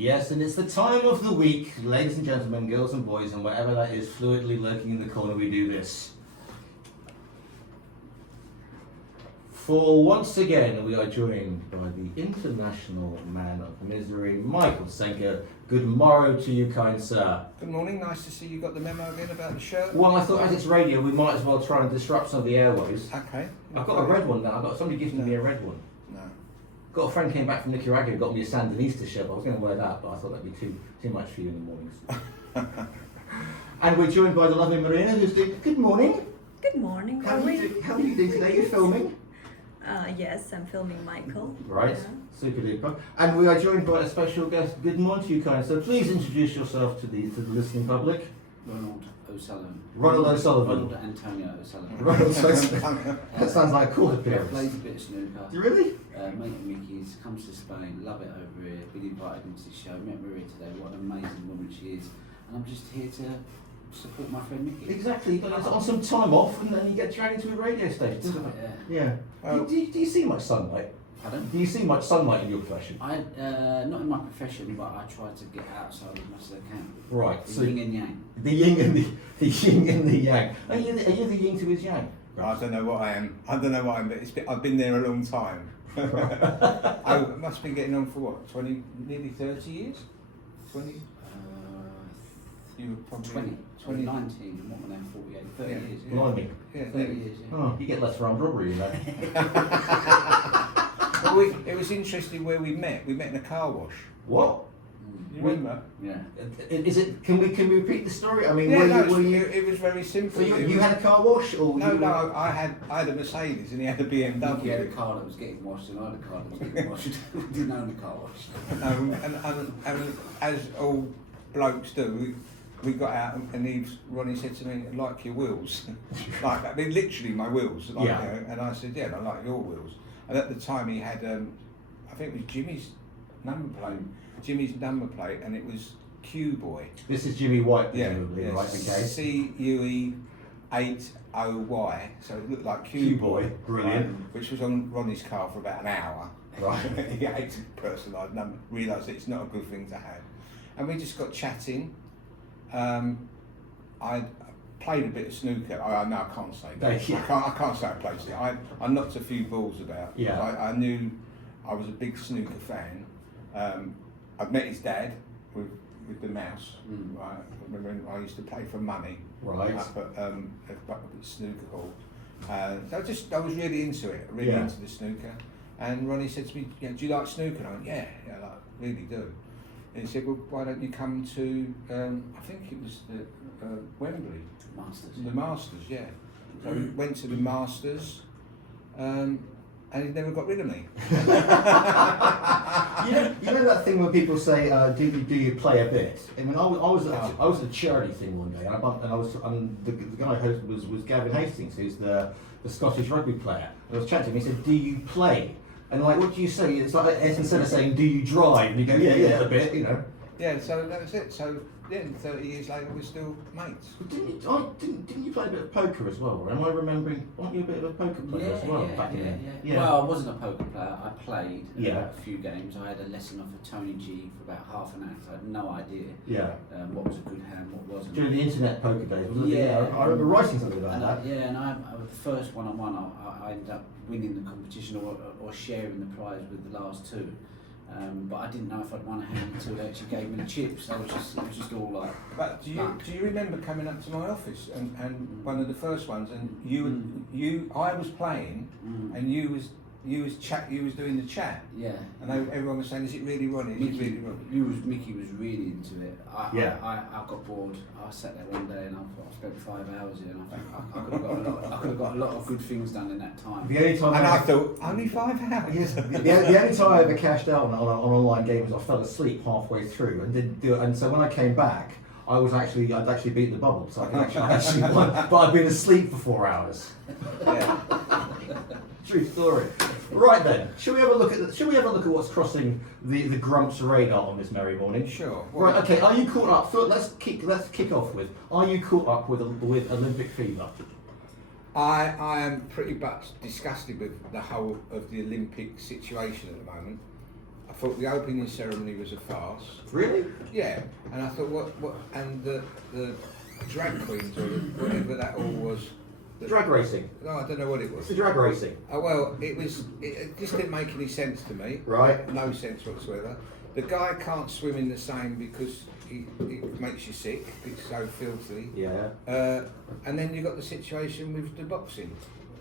Yes, and it's the time of the week, ladies and gentlemen, girls and boys, and whatever that is fluidly lurking in the corner, we do this. For once again, we are joined by the international man of misery, Michael Senker. Good morrow to you, kind sir. Good morning, nice to see you got the memo again about the shirt. Well, I thought as it's radio, we might as well try and disrupt some of the airways. Okay. I've got a red one now. Somebody gifted me a red one. No. Got a friend came back from Nicaragua, got me a Sandinista shirt. I was going to wear that, but I thought that'd be too much for you in the mornings. And we're joined by the lovely Marina, who's doing. Good morning. Good morning. How are you doing today? You're filming. Yes, I'm filming Michael. Right, Yeah. super duper. And we are joined by a special guest. Good morning to you, kind. So please introduce yourself to the listening public. Ronald O'Sullivan. Ronald O'Sullivan. Ronald Antonio O'Sullivan. Ronald O'Sullivan. That sounds like a cool appearance. Plays a bit of snooker. Do you really? Mate of Mickey's, comes to Spain, love it over here. Been invited into the show. Met Maria today. What an amazing woman she is. And I'm just here to support my friend Mickey. Exactly. You got on some time off, and then you get dragged into a radio station. Stop it, Yeah. Do you see much sunlight? Pardon? Do you see much sunlight in your profession? Not in my profession, but I try to get outside as much as I can. Right. The So yin and yang. the yin and the yin and the yang. Are you the yin to his yang? I don't know what I am. But I've been there a long time. I must be getting on for what, 20, nearly 30 years? 20? You were probably 2019, and what we're now 48, 30 years. Yeah. Blimey. Yeah, 30 years, yeah. Oh, you get less for armed robbery, you know. Well, it was interesting where we met. We met in a car wash. What? You remember? Yeah. Is it? Can we repeat the story? I mean, Yeah, it it was very simple. So you had a car wash, or No, I had a Mercedes and he had a BMW. Mickey had a car that was getting washed, and I had a car that was getting washed. We didn't own a car wash. And as all blokes do, we got out and Ronnie said to me, "I like your wheels." Like, I mean, literally my wheels. Like, Yeah. you know, and I said, "Yeah, I like your wheels." And at the time he had, I think it was Jimmy's number plate, and it was Q Boy. This is Jimmy White, Yeah, presumably, right? Okay. CUE 80Y. So it looked like Q Boy, brilliant. Which was on Ronnie's car for about an hour. Right. He hates a personalised number. Realised that it's not a good thing to have, and we just got chatting. I played a bit of snooker. No, I can't say that. Yeah. I can't say I played snooker. I knocked a few balls about. Yeah. I knew I was a big snooker fan. I'd met his dad with the mouse. Right. I remember I used to play for money. Right. Up at the snooker hall. So I was really into it. Really Yeah. into the snooker. And Ronnie said to me, "Do you like snooker?" And I went, "Yeah, I really do." And he said, "Well, why don't you come to, I think it was the Wembley. Masters. The Masters, yeah." So we went to the Masters, and he never got rid of me. You know that thing where people say, do you play a bit? I mean, I was at a charity thing one day, and the guy who was Gavin Hastings, who's the Scottish rugby player. And I was chatting to him. He said, "Do you play?" And like, what do you say? It's like instead of saying, "Do you drive?" and you go, "Yeah, a bit," you know. Yeah, so that was it. So yeah, 30 years later, we're still mates. Didn't you play a bit of poker as well? Or am I remembering? Weren't you a bit of a poker player as well back in then? Yeah. Well, I wasn't a poker player. I played Yeah. a few games. I had a lesson off of Tony G for about half an hour. So I had no idea Yeah. what was a good hand, what wasn't. During the internet poker days, wasn't it? Yeah. I remember writing something about And that. the first one I won, I ended up winning the competition or sharing the prize with the last two. But I didn't know if I'd won a hand until they actually gave me the chips. It was just all like. But do you remember coming up to my office and one of the first ones, and I was playing, and you was doing the chat. Yeah. And everyone was saying, "Is it really Ronnie? Is it really Ronnie?" Mickey was really into it. I got bored. I sat there one day and I spent 5 hours here, and I think I could have got a lot of good things done in that time. The only time I thought, only 5 hours. Yes, the only time I ever cashed out on an online game was I fell asleep halfway through and didn't do it. And so when I came back, I'd actually beaten the bubble, so I actually won. But I'd been asleep for 4 hours. Yeah. True story. Right then, shall we have a look at what's crossing the Grumps radar on this merry morning? Sure. Right. Okay. Are you caught up? So let's kick off with. Are you caught up with Olympic fever? I am pretty much disgusted with the whole of the Olympic situation at the moment. thought the opening ceremony was a farce. Really? Yeah, and I thought what and the drag queens or whatever that all was. Drag racing. No, I don't know what it was. It's the drag racing. Oh well, it just didn't make any sense to me. Right. No sense whatsoever. The guy can't swim in the Seine because it makes you sick. It's so filthy. Yeah. And then you got the situation with the boxing.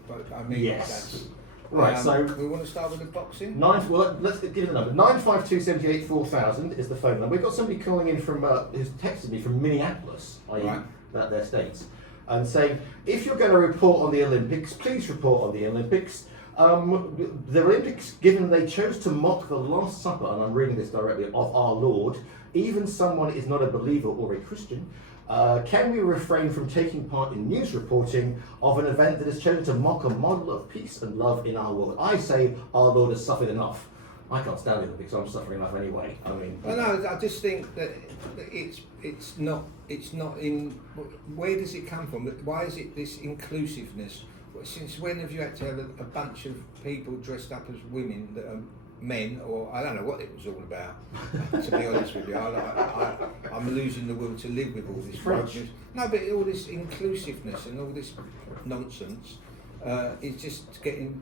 But I mean, Yes. that's, Right, so we want to start with the boxing. let's give it the number. 952784000 is the phone number. We've got somebody calling in from who's texted me from Minneapolis, i.e. Right. their states, and saying if you're going to report on the Olympics, please report on the Olympics. The Olympics, given they chose to mock the Last Supper, and I'm reading this directly, of our Lord, even someone is not a believer or a Christian, can we refrain from taking part in news reporting of an event that is chosen to mock a model of peace and love in our world? I say our Lord has suffered enough. I can't stand it because I'm suffering enough anyway. I mean, No, I just think that it's not in. Where does it come from? Why is it this inclusiveness? Since when have you had to have a bunch of people dressed up as women that are men, or I don't know what it was all about. To be honest with you, I'm losing the will to live with all this French. brokenness. No, but all this inclusiveness and all this nonsense is just getting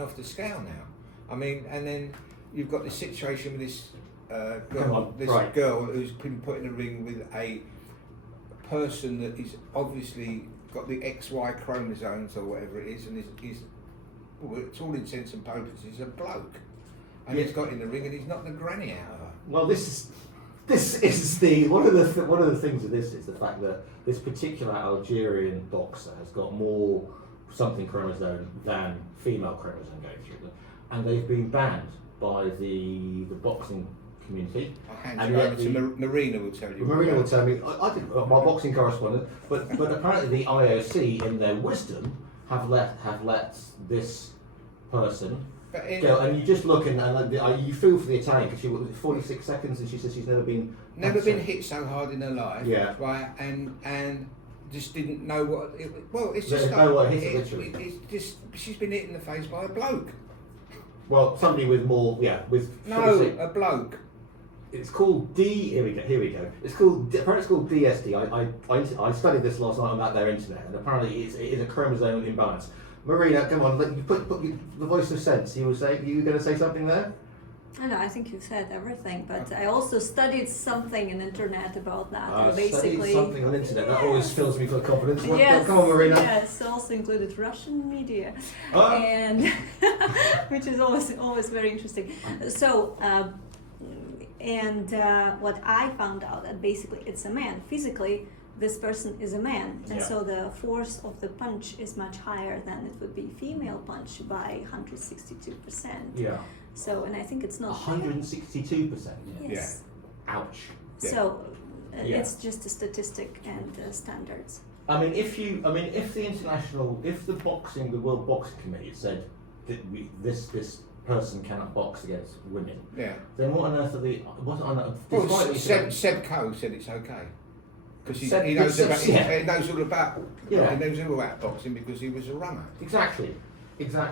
off the scale now. I mean, and then you've got this situation with this girl who's been put in a ring with a person that is obviously got the XY chromosomes or whatever it is, and is well, it's all intents and purposes, he's a bloke, and he's got in the ring and he's knocked the granny out of her. well, this is the one of the things of this is the fact that this particular Algerian boxer has got more something chromosome than female chromosome going through them, and they've been banned by the boxing community. I'll hand And you yet over to Marina will tell you. Marina will tell me. I did my boxing correspondent, but apparently the IOC, in their wisdom, have let this person go. And you just look and you feel for the Italian because she was 46 seconds and she says she's never been hit so hard in her life. Yeah. Right, and just didn't know what it. Well, it's There's just no way it hit her, literally. it's just she's been hit in the face by a bloke. Well, somebody with more, with No, 46. a bloke. It's called Here we go. Apparently it's called DSD. I studied this last night about their internet, and apparently it is a chromosomal imbalance. Marina, come on, you put the voice of sense. You were going to say something there? I know, I think you've said everything, but I also studied something on the internet about that. and Studied basically, something on the internet. That always fills me with confidence. yes, Come on, Marina. yes, also included Russian media, Ah. and which is always very interesting. So, what I found out that basically it's a man. Physically, this person is a man, and Yeah. so the force of the punch is much higher than it would be female punch by 162%. Yeah. So, and I think it's not 162%. Yes. Ouch. Yeah. So Yeah. it's just a statistic and standards. I mean, if the World Boxing Committee said that this person cannot box against women, Yeah. then what on earth are the? What on earth? Well, despite what you said- Seb Coe said it's okay because he Seb- knows Seb- about yeah. he knows all about Yeah. he knows all about boxing because he was a runner. Exactly.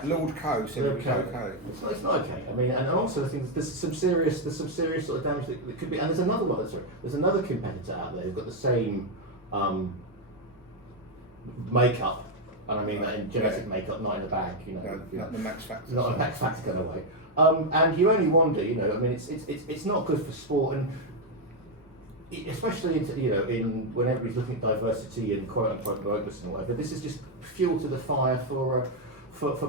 Lord Coe said it was okay. It's not okay. I mean, and also I think there's some serious sort of damage that could be. And there's another one. There's another competitor out there who's got the same makeup, and I mean that in genetic makeup, not in the bag. Not the Max Factor. Not a Max Factor kind of way. And you only wonder, I mean, it's not good for sport, and especially in when everybody's looking at diversity and quote unquote wokeness and whatever. This is just fuel to the fire for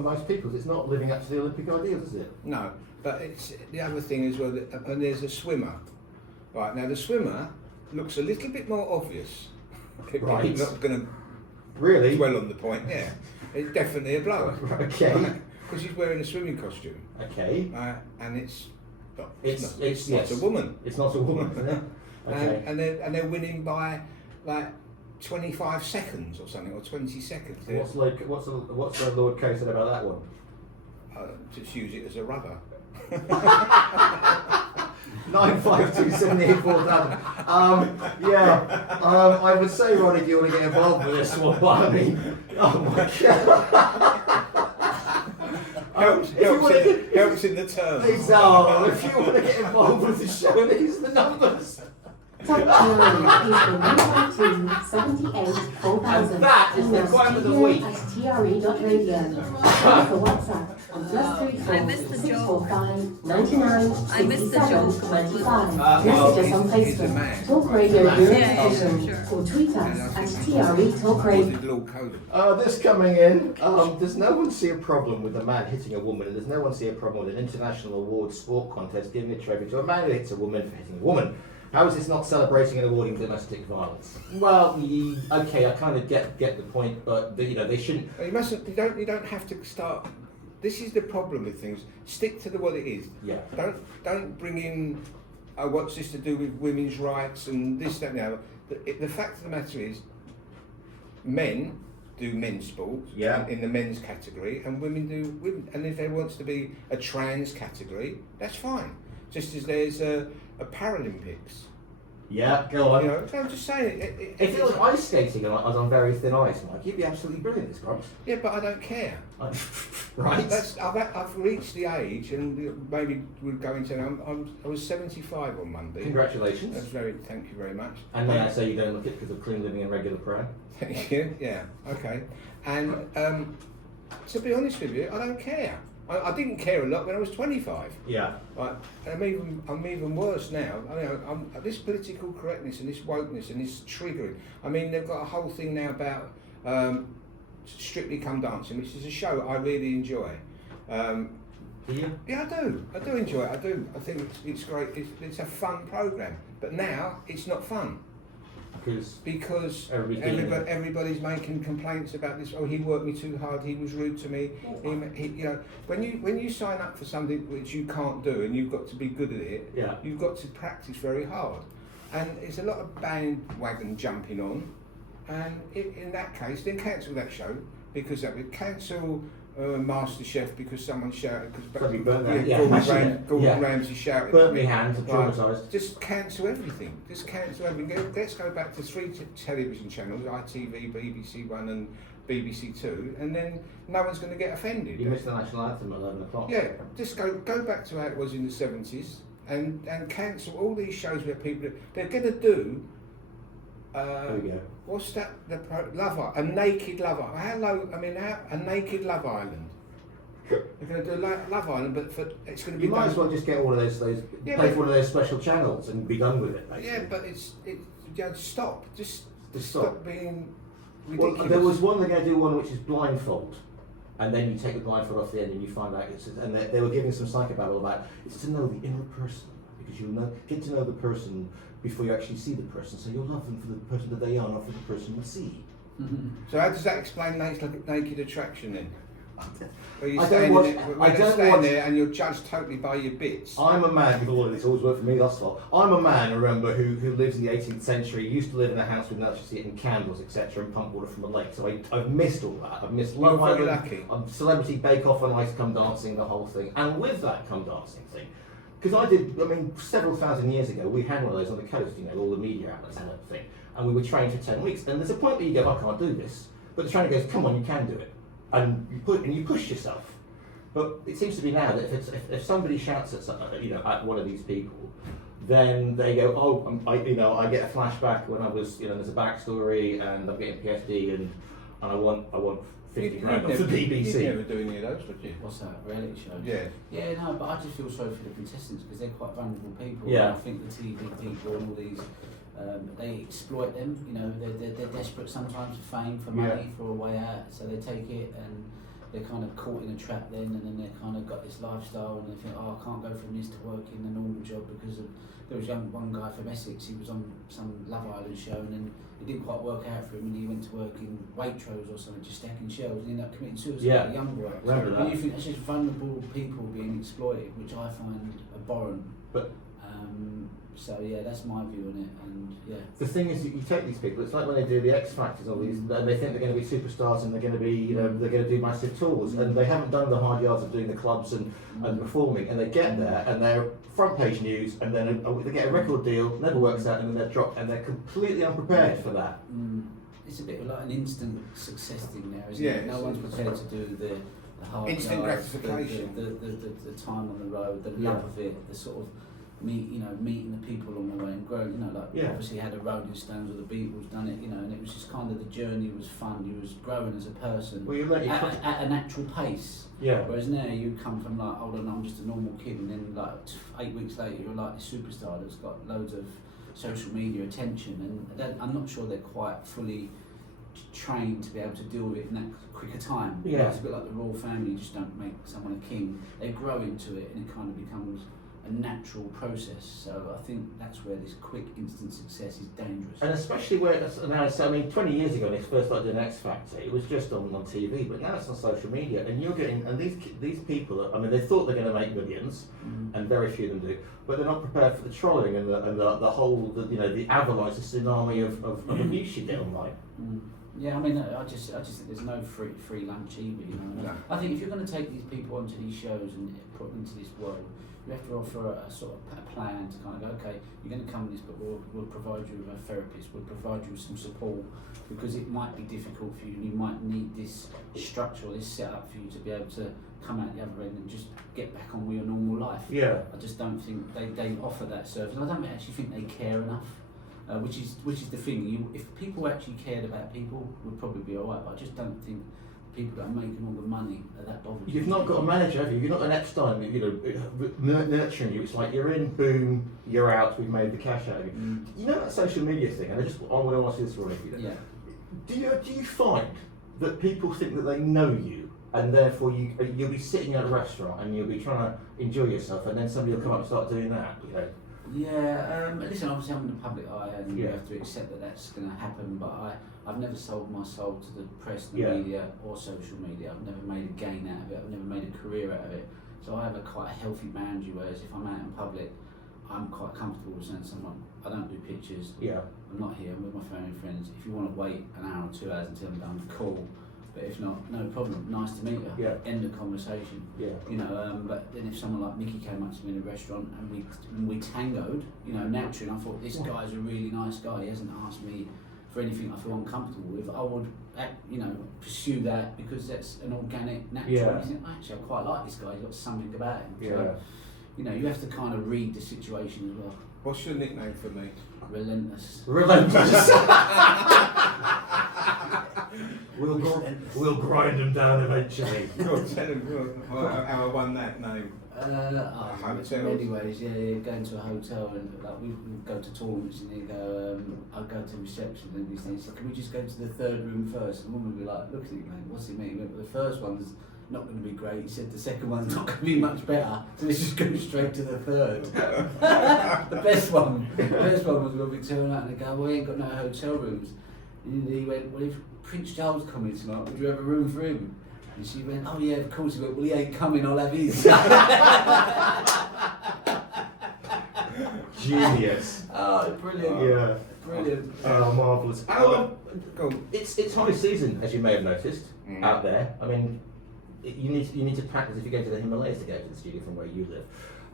most people. It's not living up to the Olympic ideals, is it? No, but it's the other thing as well. And there's a swimmer. Right now, the swimmer looks a little bit more obvious. Right. I'm not going to Really? dwell on the point. Yeah, it's definitely a bloke. Okay. Because he's wearing a swimming costume. Okay. And it's not Yes. a woman. It's not a woman, is it? Okay. And they're winning by like 25 seconds or something, or 20 seconds. What's the Lord Coe said about that one? Just use it as a rubber. 952784000. I would say, Ronnie, do you want to get involved with this one? But I mean, oh my god. helps in the term. Exactly. If you want to get involved with the show, these are the numbers. Top priority is the 112-78-4000. And that is the quote of the week. At tre.radio. For WhatsApp on +34 I missed the joke. 645 99 I missed the 67 joke. 25. Well, Message us on he's a Facebook. man. Talk Radio Yeah, Europe yeah, Edition. sure. Or tweet us And I at think TRE Talk Radio. What did Lord Coden? This coming in. Does no one see a problem with a man hitting a woman, and does no one see a problem with an international awards sport contest giving a trophy to a man who hits a woman for hitting a woman? How is this not celebrating and awarding domestic violence? Well, okay, I kind of get the point, but they shouldn't. You mustn't. You don't have to start. This is the problem with things. Stick to what it is. Yeah. Don't bring in what's this to do with women's rights and this, that, and the other. The fact of the matter is, men do men's sports in the men's category, and women do women. And if there wants to be a trans category, that's fine. Just as there's a Paralympics. Yeah, go on. You know, I'm just saying. If it was ice skating and I was on very thin ice, Mike, you'd be absolutely brilliant, this Grumps. Yeah, but I don't care. Right. I've reached the age, and maybe we'll go into. I was 75 on Monday. Congratulations. Thank you very much. And may I say you don't look it because of clean living and regular prayer? Thank you. Yeah. Okay. And to be honest with you, I don't care. I didn't care a lot when I was 25. Yeah. Right. I'm even worse now. I mean, this political correctness and this wokeness and this triggering. I mean, they've got a whole thing now about Strictly Come Dancing, which is a show I really enjoy. Do you? Yeah, I do enjoy it. I do. I think it's great. It's a fun program. But now it's not fun. Because everybody's making complaints about this. Oh, he worked me too hard. He was rude to me. He, when you sign up for something which you can't do and you've got to be good at it, you've got to practice very hard. And it's a lot of bandwagon jumping on. And in that case, then cancel that show because that would cancel MasterChef because someone shouted Gordon Ramsay shouted. Burnt me hands, I'm traumatised. Just cancel everything. Let's go back to 3 television channels: ITV, BBC One, and BBC Two, and then no one's going to get offended. You missed the national anthem at 11 o'clock. Yeah, just go back to how it was in the 70s, and cancel all these shows where people they're going to do. There we go. What's that? A naked Love Island. A naked Love Island. They're going to do Love Island, but it's going to be. You might as well just get all of those pay for one of those special channels and be done with it. Basically. Yeah, but stop. Just stop being ridiculous. Well, there was one they're going to do one which is blindfold, and then you take the blindfold off the end and you find out and they were giving some psychobabble about it's to know the inner person because you'll get to know the person before you actually see the person, so you'll love them for the person that they are, not for the person you see. Mm-hmm. So how does that explain naked attraction then? Where you're I standing there and you're judged totally by your bits. I'm a man, with all of this, always worked for me, that's all. I'm a man, remember, who lives in the 18th century, used to live in a house with electricity and candles, etc., and pump water from a lake. So I've missed all that. I've missed Love Island, Celebrity Bake Off and Ice Come Dancing, the whole thing. And with that Come Dancing thing, because several thousand years ago, we had one of those on the coast, all the media outlets and everything, and we were trained for 10 weeks. And there's a point where you go, I can't do this. But the trainer goes, come on, you can do it. And you push yourself. But it seems to be now that if somebody shouts at one of these people, then they go, I get a flashback when I was, there's a backstory and I'm getting PTSD and I want 50 grand off the BBC. You'd never do any of those, would you? What's that, reality show? Yeah. Yeah, no, but I just feel sorry for the contestants because they're quite vulnerable people. Yeah. And I think the TV people and all these, they exploit them. They're desperate sometimes for fame, for money, for a way out. So they take it and they're kind of caught in a trap then, and then they kind of got this lifestyle and they think, I can't go from this to working a normal job because of. There was one guy from Essex. He was on some Love Island show and then it didn't quite work out for him and he went to work in Waitrose or something, just stacking shelves and ended up committing suicide, a young boy. Remember that. And you think that's just vulnerable people being exploited, which I find abhorrent. But so yeah, that's my view on it, and yeah. The thing is, you take these people. It's like when they do the X Factors and all these, and they think they're going to be superstars and they're going to be, they're going to do massive tours, and they haven't done the hard yards of doing the clubs and performing, and they get there and they're front page news, and then they get a record deal, never works out, and then they're dropped, and they're completely unprepared for that. It's a bit like an instant success thing now, isn't it? No one's prepared to do the hard Instant yards, gratification. the time on the road, the love of it, the sort of meeting the people along the way and growing. Obviously had the Rolling Stones or the Beatles done it, and it was just kind of the journey was fun. You was growing as a person at a natural pace. Yeah. Whereas now you come from like, hold on, I'm just a normal kid, and then like 8 weeks later you're like this superstar that's got loads of social media attention, and I'm not sure they're quite fully trained to be able to deal with it in that quicker time. Yeah. It's a bit like the royal family. You just don't make someone a king. They grow into it, and it kind of becomes a natural process. So I think that's where this quick instant success is dangerous. And especially where it's now, so I mean, 20 years ago when it first started doing X Factor, it was just on TV, but now it's on social media, and you're getting, and these people, I mean, they thought they're going to make millions, and very few of them do, but they're not prepared for the trolling and the whole, the avalanche, the tsunami of abuse you get online. Yeah, I mean, I just think there's no free lunch either. No. I think if you're going to take these people onto these shows and put them into this world, you have to offer a sort of a plan to kind of go, okay, you're going to come in this, but we'll provide you with a therapist, we'll provide you with some support, because it might be difficult for you, and you might need this structure or this setup for you to be able to come out the other end and just get back on with your normal life. Yeah. I just don't think they offer that service, and I don't actually think they care enough. Which is the thing. If people actually cared about people, would probably be alright. But I just don't think people that are making all the money are that bothered. You've not got a manager, have you? You're not an Epstein, nurturing you. It's like you're in, boom, you're out. We've made the cash out of you. You know that social media thing, and I want to ask you this, Ronnie. Yeah. Do you find that people think that they know you, and therefore you'll be sitting at a restaurant and you'll be trying to enjoy yourself, and then somebody will come up and start doing that? Yeah, listen, obviously I'm in the public eye, and you have to accept that that's going to happen, but I've never sold my soul to the press, the media or social media. I've never made a gain out of it, I've never made a career out of it, so I have quite a healthy boundary, whereas if I'm out in public, I'm quite comfortable with saying to someone, I don't do pictures, I'm not here, I'm with my family and friends. If you want to wait an hour or 2 hours until I'm done, cool. But if not, no problem. Nice to meet you. End of conversation. But then if someone like Mickey came up to me in a restaurant and we tangoed, naturally, and I thought this guy's a really nice guy. He hasn't asked me for anything I feel uncomfortable with. I would, pursue that because that's an organic, natural. You think, actually, I quite like this guy. He's got something about him. So, you have to kind of read the situation as well. What's your nickname for me? Relentless. Relentless. We'll grind them down eventually. Go on, tell them how I won that name. Anyways, going to a hotel and we go to tournaments and they go, I'll go to reception and these things. So can we just go to the third room first? And the woman would be like, look at you, mate, what's it mean? The first one's not going to be great. He said the second one's not going to be much better. So let's just go straight to the third. The best one was when we turn out and they go, well, we ain't got no hotel rooms. And he went, well, if Prince Giles coming tonight, would you have a room for him? And she went, oh yeah, of course. He went, well, he ain't coming, I'll have his. Genius. Oh, brilliant. Yeah. Brilliant. Oh, marvellous. Go on. It's high season, as you may have noticed, out there. I mean, you need to practice if you go to the Himalayas to go to the studio from where you live.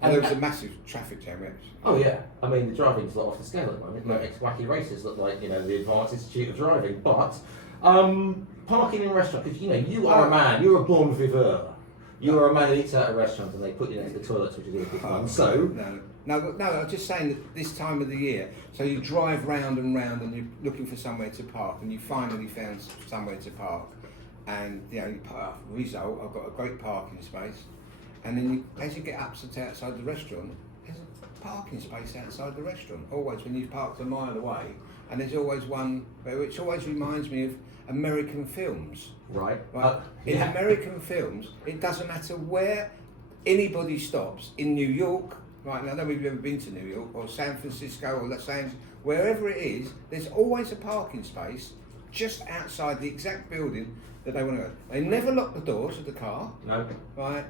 And there was a massive traffic jam, actually. Oh yeah, I mean the driving's off the scale at the moment. Like wacky races look like the Advanced Institute of Driving, but parking in a restaurant, because you are a man, you're a bon viveur. You are a man who eats out at a restaurant and they put you next to the toilets, which is really good fun. So no, I'm just saying that this time of the year, so you drive round and round and you're looking for somewhere to park, and you finally found somewhere to park, and you park. Result, I've got a great parking space. And then as you get up to outside the restaurant, there's a parking space outside the restaurant. Always when you've parked a mile away, and there's always one, which always reminds me of American films. Right. In American films, it doesn't matter where anybody stops, in New York, right, and I don't know if you've ever been to New York, or San Francisco, or Los Angeles, wherever it is, there's always a parking space just outside the exact building that they want to go. They never lock the doors of the car. No. Right.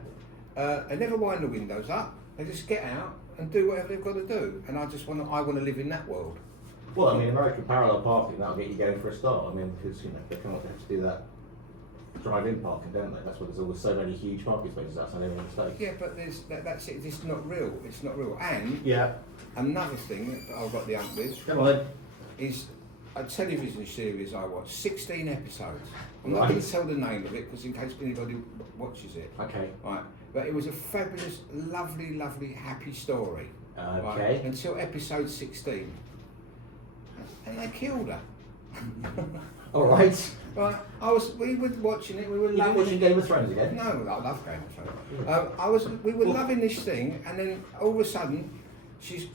They never wind the windows up. They just get out and do whatever they've got to do. And I want to live in that world. Well, I mean, American parallel parking, that'll get you going for a start. I mean, because they have to do that drive-in parking, don't they? That's why there's always so many huge parking spaces outside every state. Yeah, but that's it. It's not real. It's not real. And yeah, another thing that I've got the ump with come on, is a television series I watched, 16 episodes. I'm not going to tell the name of it because in case anybody watches it. Okay. Right, but it was a fabulous, lovely, lovely, happy story. Okay. Right, until episode 16, and they killed her. All right. Right, we were watching it. We were You been loving watching Game of Thrones again? No, I love Game of Thrones. We were loving this thing, and then all of a sudden, she's.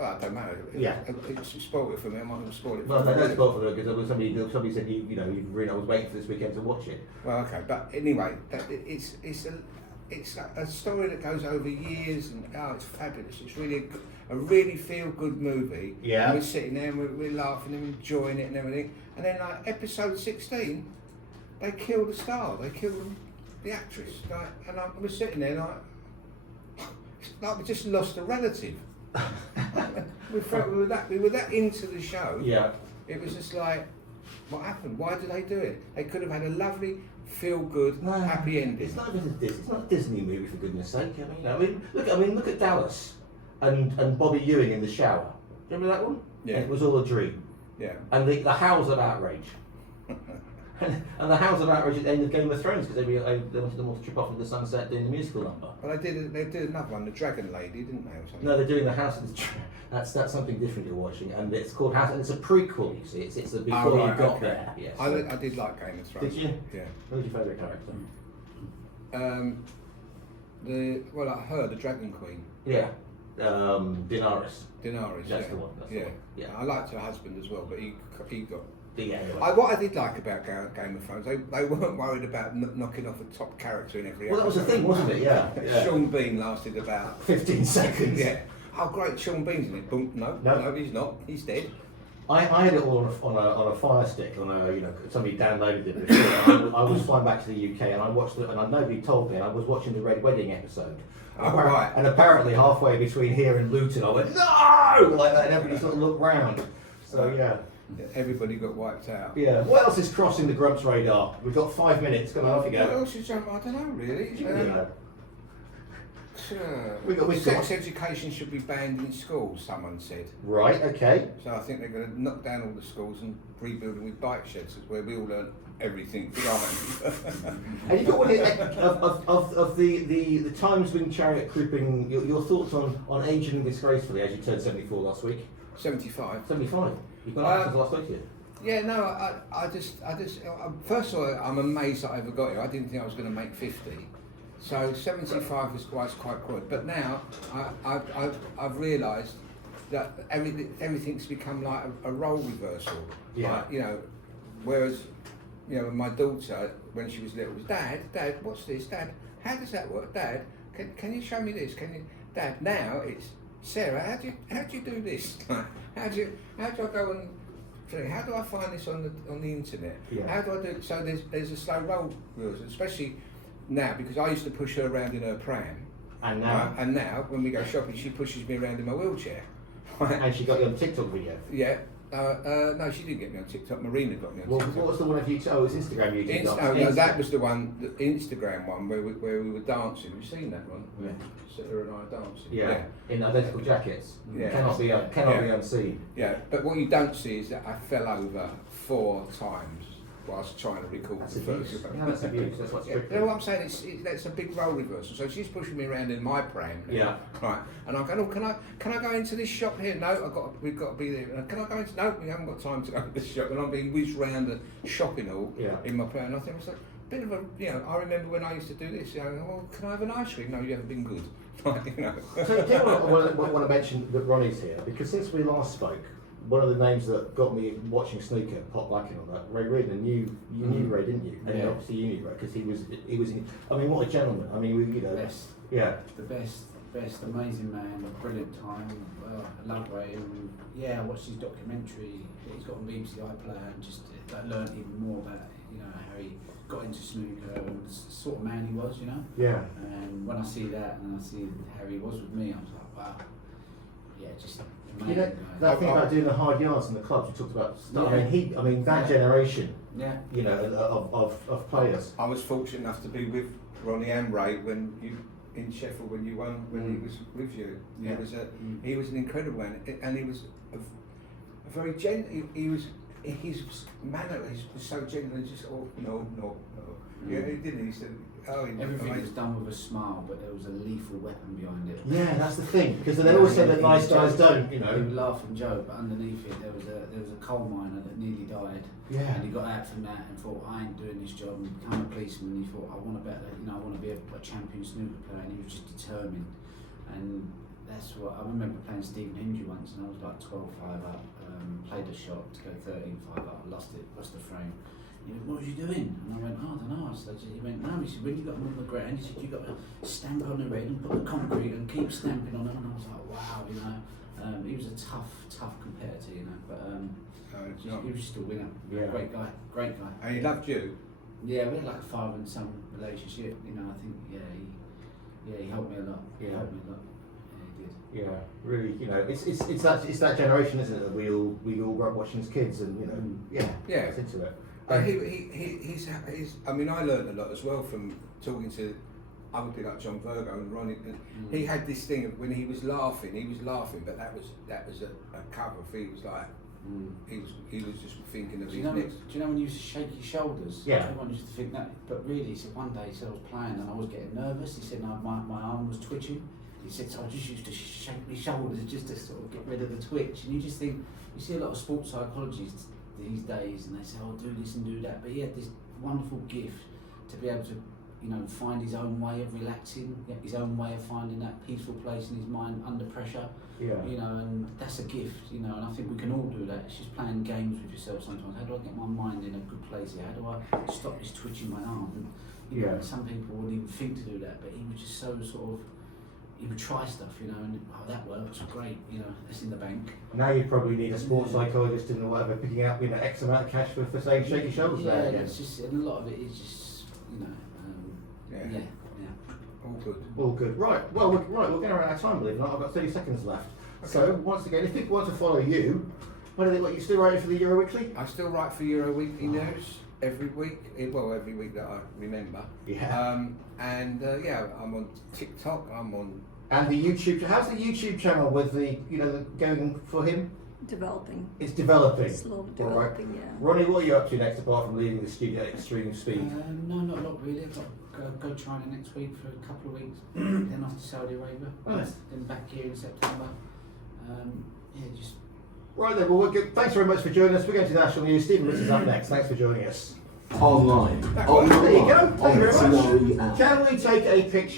Oh, it don't matter. Yeah. It's spoiled it for me. I might have spoiled it. No, that's both of them because somebody said I was waiting for this weekend to watch it. Well, okay, but anyway, it's a story that goes over years, and it's fabulous. It's really a really feel good movie. Yeah. And we're sitting there and we're laughing and enjoying it and everything, and then like episode 16, they kill the star. They kill the actress. And I was sitting there like we just lost a relative. we were that into the show. Yeah. It was just like, what happened? Why did they do it? They could have had a lovely, feel-good, happy ending. It's not a Disney movie, for goodness sake. Look at Dallas and Bobby Ewing in the shower. Remember that one? Yeah. And it was all a dream. Yeah. And the House of Outrage. And the House of Outrage at the end of Game of Thrones because they wanted them all to trip off into the sunset doing the musical number. Well, they did another one, the Dragon Lady, didn't they, or something? No, they're doing the House of the that's something different you're watching, and it's called House, and it's a prequel. You see, it's the before you got there. Yes. I did like Game of Thrones. Did you? Yeah. What was your favourite character? I heard the Dragon Queen. Yeah. Daenerys. Daenerys. That's the one. That's the one. Yeah. I liked her husband as well, but he got. Yeah. What I did like about Game of Thrones, they weren't worried about knocking off a top character in every episode. Well, that was the thing, wasn't it? Yeah. Sean Bean lasted about 15 seconds. Yeah. Oh, great! Sean Bean's in it. Boom. No, he's not. He's dead. I had it all on a Fire Stick. Somebody downloaded it. Before. I was flying back to the UK and I watched it, and nobody told me. And I was watching the Red Wedding episode. Right. And apparently halfway between here and Luton, I went no like that, and everybody sort of looked round. So yeah. Everybody got wiped out. Yeah. What else is crossing the Grumps radar? We've got 5 minutes. Come on, off you What go. else is I don't know really. Sex education should be banned in schools, someone said. Right, okay. So I think they're going to knock down all the schools and rebuild them with bike sheds, where we all learn everything. And you got one here of the Times Wing Chariot Cripping. Your thoughts on aging disgracefully as you turned 74 last week? 75. 75. You've gone up since last week, Yeah, no, I just first of all, I'm amazed that I ever got here. I didn't think I was going to make 50. So 75 was quite good. But now I've realised that everything's become like a role reversal. Yeah. Like, whereas, my daughter, when she was little, was, Dad, what's this? Dad, how does that work? Dad, can you show me this? Dad, now it's, Sarah, how do you do this? How do I go and, how do I find this on the internet? Yeah. How do I do it? So there's a slow role reversal, especially now, because I used to push her around in her pram. And now? And now, when we go shopping, she pushes me around in my wheelchair. And she got you on TikTok video? Yeah. No, she didn't get me on TikTok. Marina got me on TikTok. What was the one of you? Oh, it was Instagram YouTube. No, that was the one, the Instagram one, where we were dancing. Have you seen that one? Yeah. Sarah and I dancing. Yeah. In identical jackets. Yeah. Cannot be unseen. Yeah, but what you don't see is that I fell over 4 times whilst trying to record That's the abuse. first. That's abuse. That's what's tricky. You know what I'm saying? That's a big role reversal. So she's pushing me around in my pram. Yeah. Right. And I'm going, can I go into this shop here? No, we've got to be there. Can I go into? No, we haven't got time to go to this shop. And I'm being whizzed round the shopping hall in my pram. And I think it's like a bit of a, I remember when I used to do this. Well, can I have an ice cream? No, you haven't been good. So do you want to mention that Ronnie's here? Because since we last spoke, one of the names that got me watching snooker, Pop Blacking on that, Ray Reardon, and you knew Ray, didn't you? And obviously you knew Ray because he was. I mean, what a gentleman. I mean, Best. Yeah. The best, amazing man, a brilliant time. I love Ray, and I watched his documentary that he's got on BBC iPlayer, and just learned even more about how he got into snooker and the sort of man he was, Yeah. And when I see that and I see how he was with me, I was like, wow, just amazing. That thing about doing the hard yards in the clubs you talked about. Yeah. I mean, that generation. Yeah. Of players. I was fortunate enough to be with Ronnie and Ray in Sheffield when you won, when he was with you. Yeah. He was an incredible man, and he was a very he was his manner was so genuine, just no. Yeah, he didn't. He said, Everything was done with a smile, but there was a lethal weapon behind it. Yeah, that's the thing, because they always say that nice guys don't, you He know. would laugh and joke, but underneath it there was a coal miner that nearly died. Yeah. And he got out from that and thought, I ain't doing this job, and became a policeman. And he thought, I want to be a champion snooker player, and he was just determined. And that's what I remember playing Stephen Hendry once, and I was like 12-5 up, played a shot to go 13-5 up, lost the frame. He went, what was you doing? And I went, oh, I don't know. So he went, no. He said, when you got them on the ground, he said, you got to stamp on the red and put the concrete and keep stamping on it. And I was like, wow, you know. He was a tough competitor, you know. But he was just a winner. Yeah. Great guy. And he loved you. Yeah, we had like a father and son relationship. You know, I think he helped me a lot. Yeah. He helped me a lot. Yeah, he did. Yeah, really, you know, it's that generation, isn't it, that we all grew up watching as kids, and you know, Yeah. it's into it. He's. I mean, I learned a lot as well from talking to other people like John Virgo and Ronnie. He had this thing of when he was laughing, but that was a cover. He was like, he was just thinking of Do his you next. know when you used to shake your shoulders? Yeah. Everyone used to think that, but really, he said one day he said I was playing and I was getting nervous. He said my arm was twitching. He said so I just used to shake my shoulders just to sort of get rid of the twitch. And you just think, you see a lot of sports psychologists these days, and they say, oh, do this and do that. But he had this wonderful gift to be able to, you know, find his own way of relaxing, his own way of finding that peaceful place in his mind under pressure. Yeah. You know, and that's a gift, you know, and I think we can all do that. It's just playing games with yourself sometimes. How do I get my mind in a good place here? How do I stop this twitching my arm? And, you know, some people wouldn't even think to do that, but he was just so sort of, he would try stuff, you know, and that works, great, you know, that's in the bank. Now you probably need a sports psychologist in the whatever picking out, you know, X amount of cash for saying shake your shoulders Yeah, there again. it's just, and a lot of it is just, you know, yeah. All good. All good. Right. Well, we're getting around out of time, believe it or not. I've got 30 seconds left. Okay. So once again, if people want to follow you, what do they got? You still writing for the Euro Weekly? I still write for Euro Weekly News every week. Well, every week that I remember. Yeah. I'm on TikTok. I'm on. And the YouTube. How's the YouTube channel with the going for him? Developing. It's developing. Slowly All right. developing, yeah. Ronnie, what are you up to next apart from leaving the studio at extreme speed? No, not a lot really. I've got to go China next week for a couple of weeks, then off to Saudi Arabia, Nice. then back here in September. Just. Right then, well, thanks very much for joining us. We're going to the national news. Stephen Ritz is up next. Thanks for joining us. Online. There you go. Thank you very On much. Tenori app. Can we take a picture?